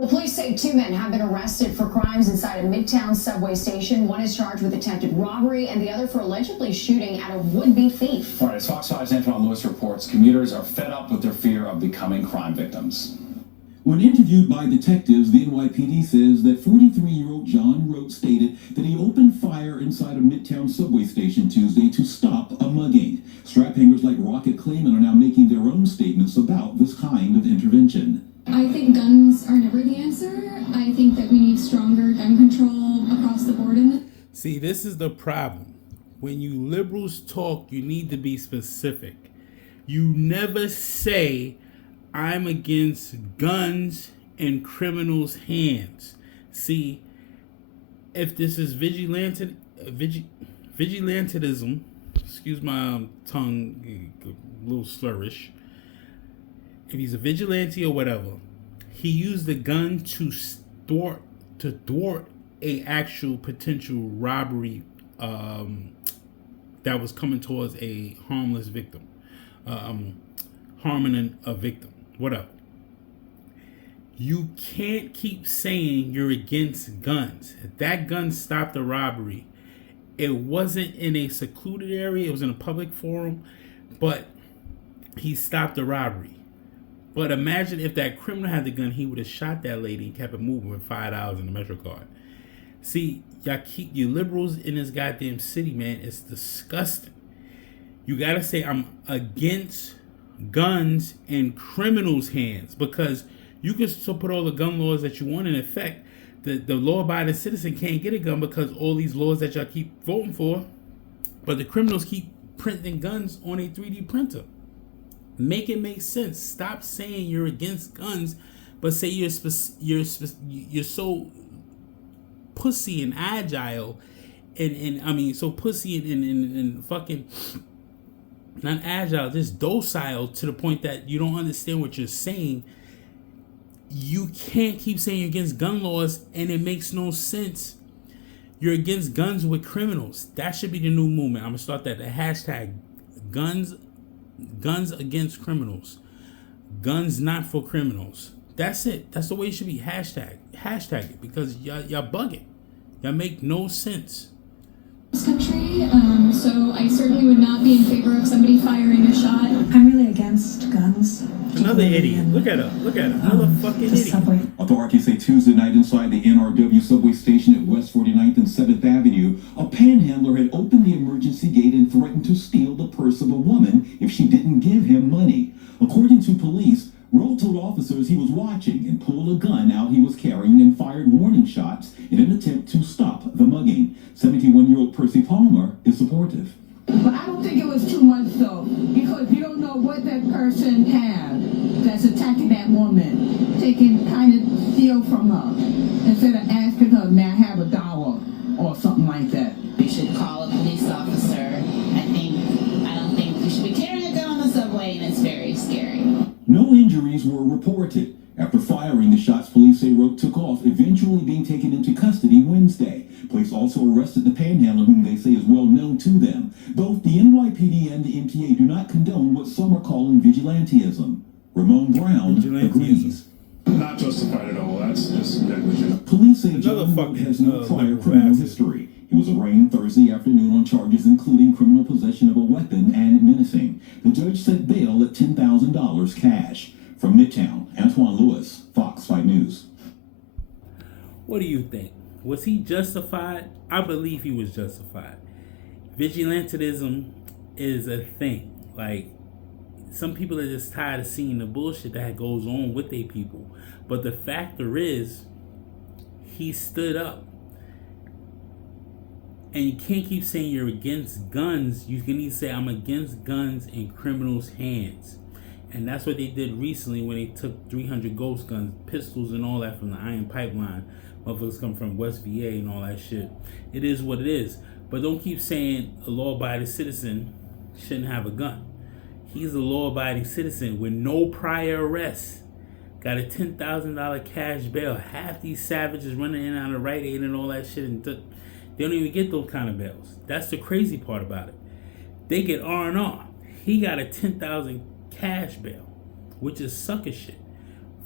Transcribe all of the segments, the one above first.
The police say 2 men have been arrested for crimes inside a Midtown subway station. One is charged with attempted robbery and the other for allegedly shooting at a would-be thief. All right, as Fox 5's Antoine Lewis reports, commuters are fed up with their fear of becoming crime victims. When interviewed by detectives, the NYPD says that 43-year-old John Rote stated that he opened fire inside a Midtown subway station Tuesday to stop a mugging. Strap hangers like Rocket Clayman are now making their own statements about this kind of intervention. I think guns are never the answer. I think that we need stronger gun control across the board. See, this is the problem. When you liberals talk, you need to be specific. You never say, I'm against guns in criminals' hands. See, if this is vigilantism, excuse my tongue, a little slurish. If he's a vigilante or whatever, he used the gun to thwart a actual potential robbery that was coming towards a harmless victim, harming a victim, whatever. You can't keep saying you're against guns. That gun stopped the robbery. It wasn't in a secluded area. It was in a public forum, but he stopped the robbery. But imagine if that criminal had the gun, he would have shot that lady and kept it moving with $5 in the Metro card. See, y'all keep you liberals in this goddamn city, man. It's disgusting. You gotta say I'm against guns in criminals' hands, because you can still put all the gun laws that you want in effect. The law-abiding citizen can't get a gun because all these laws that y'all keep voting for, but the criminals keep printing guns on a 3D printer. Make it make sense. Stop saying you're against guns, but say you're so pussy and agile, and I mean so pussy and fucking not agile, just docile to the point that you don't understand what you're saying. You can't keep saying you're against gun laws, and it makes no sense. You're against guns with criminals. That should be the new movement. I'm gonna start that. The hashtag guns against criminals. Guns not for criminals. That's it. That's the way it should be. Hashtag it, because y'all bugging. Y'all make no sense. This country, so I certainly would not be in favor of somebody firing a shot. I'm really against guns. Another idiot. Look at her. Another fucking idiot. Subway. Authorities say Tuesday night inside the NRW subway station at West 49th and 7th Avenue, a panhandler had opened the emergency gate and threatened to steal the purse of a woman if she didn't give him money. According to police, Rowe told officers he was watching and pulled a gun out he was carrying and fired warning shots in an attempt to stop the mugging. 71-year-old Percy Palmer is supportive. But I don't think it was too much, though, because you don't know what that person has that's attacking that woman, taking kind of steal from her, instead of asking her, may I have $1 or something like that. We should call a police officer. I don't think we should be carrying a gun on the subway, and it's very scary. No injuries were reported. After firing the shots, police say Rowe took off, eventually being taken into custody Wednesday. Police also arrested the panhandler, whom they say is well known to them. Both the NYPD and the MTA do not condone what some are calling vigilantism. Ramon Brown agrees. Not justified at all. That's just negligent. Police say John Rowe has no prior criminal history. He was arraigned Thursday afternoon on charges including criminal possession of a weapon and menacing. The judge set bail at $10,000 cash. From Midtown, Antoine Lewis, Fox 5 News. What do you think? Was he justified? I believe he was justified. Vigilantism is a thing. Like, some people are just tired of seeing the bullshit that goes on with their people. But the factor is, he stood up. And you can't keep saying you're against guns. You can either say, I'm against guns in criminals' hands. And that's what they did recently when they took 300 ghost guns, pistols and all that from the Iron Pipeline. Motherfuckers come from West VA and all that shit. It is what it is. But don't keep saying a law-abiding citizen shouldn't have a gun. He's a law-abiding citizen with no prior arrests. Got a $10,000 cash bail. Half these savages running in and out of Rite Aid and all that shit, and they don't even get those kind of bails. That's the crazy part about it. They get R&R. He got a $10,000 cash bail, which is sucker shit,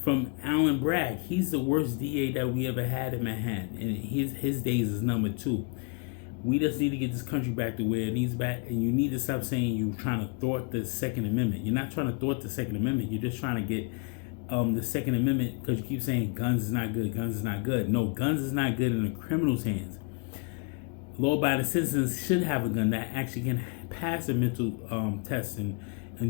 from Alan Bragg. He's the worst DA that we ever had in Manhattan, and his days is number 2. We just need to get this country back to where it needs back, and you need to stop saying you're trying to thwart the Second Amendment. You're not trying to thwart the Second Amendment. You're just trying to get the Second Amendment, because you keep saying guns is not good, guns is not good. No, guns is not good in the criminal's hands. Law-abiding citizens should have a gun that actually can pass a mental test and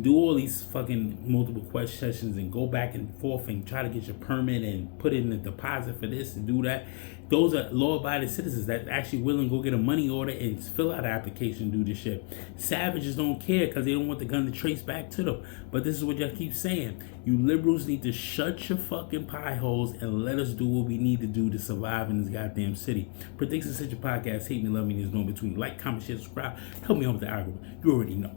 do all these fucking multiple questions and go back and forth and try to get your permit and put in a deposit for this and do that. Those are law-abiding citizens that actually willing to go get a money order and fill out an application, do this shit. Savages don't care because they don't want the gun to trace back to them. But this is what y'all keep saying. You liberals need to shut your fucking pie holes and let us do what we need to do to survive in this goddamn city. Predictions Such a Podcast. Hate me, love me, there's no between. Like, comment, share, subscribe. Help me out with the algorithm. You already know.